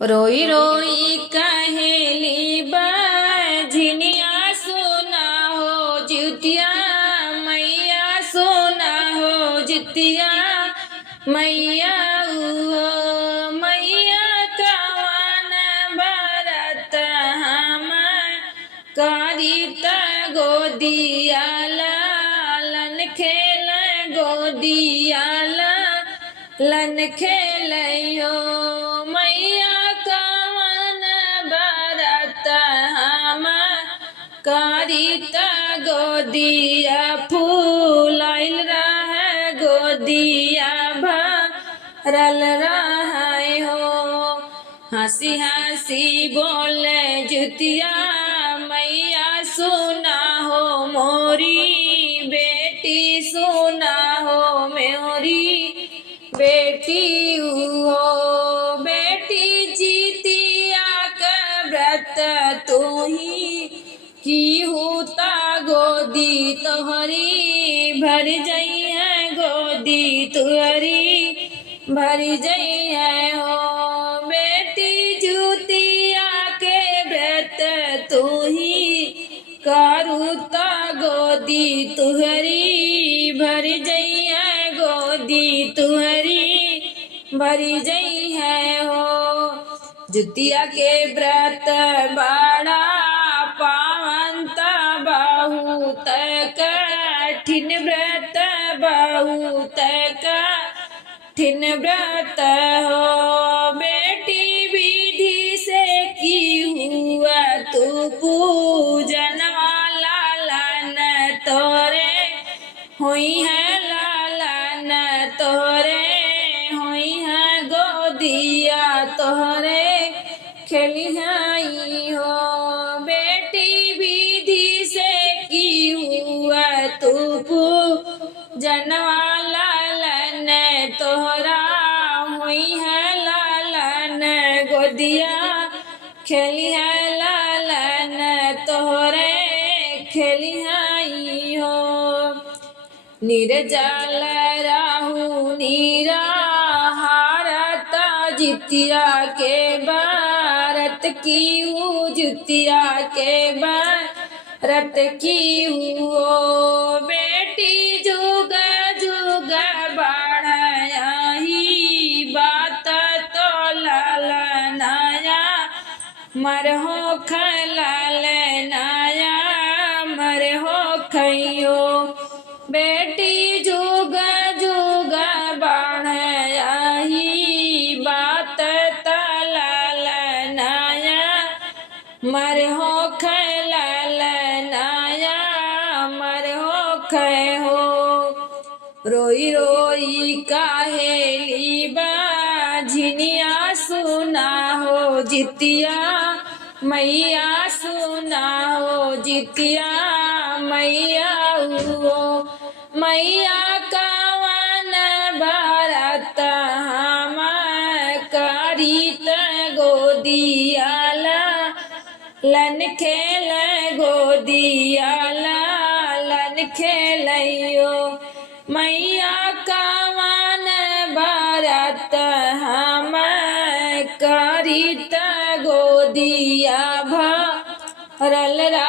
रोई रोई कहेली बजनिया सुना हो जितिया मैया सुना हो जितिया मैया उहो मैया कवन भरत हम कारित गोदिया लालन खेल गोदिया लालन खेलयो मैया कवन भरत हम कारित गोदिया फूलाइल रह गोदिया भरल रहे हो हंसी हंसी बोले जुतिया मैया सुना हो मोरी बेटी सुना हो मोरी बेटी हो बेटी जीतिया का व्रत तू ही की होता गोदी तोहरी भर जई है गोदी तुहरी भर जई है हो बेटी जूतिया के व्रत तू ही कारुता गोदी तुहरी भर जई है गोदी तुहरी भरी जई है हो जुतिया के व्रत बड़ा पावंता बहुत कठिन व्रत बहुत कठिन व्रत हो बेटी विधि से की हुआ तू पूजन वाला लालन तोरे हुई है लालन तोरे हुई है गोदिया तोरे खेली आई हो बेटी विधि से की हुआ तू पूजन वाला लालन तोहरा हुई है लालन गोदिया खेली है लालन तोहरे खेली आई हो निर्जल राहु नीरा हारता जितिया के भारत की जुतिया के भारत की हो बेटी जुग जुग बढ़ाया ही बात तो लालनाया मरहो खलालनाया मरहो खइयो बेटी जुग जुग बढ़ाया ही बात तलालनाया मरहो खलालनाया मरहो खे हो रोई रोई काहेली बाझिनिया सुना हो जितिया मैया सुना हो जितिया मैया हो मैया कवन भरत हम कारित गोदिया लन खेल गोदिया लन खेलयो मैया कवन भरत हम कारित गोदिया भरल रा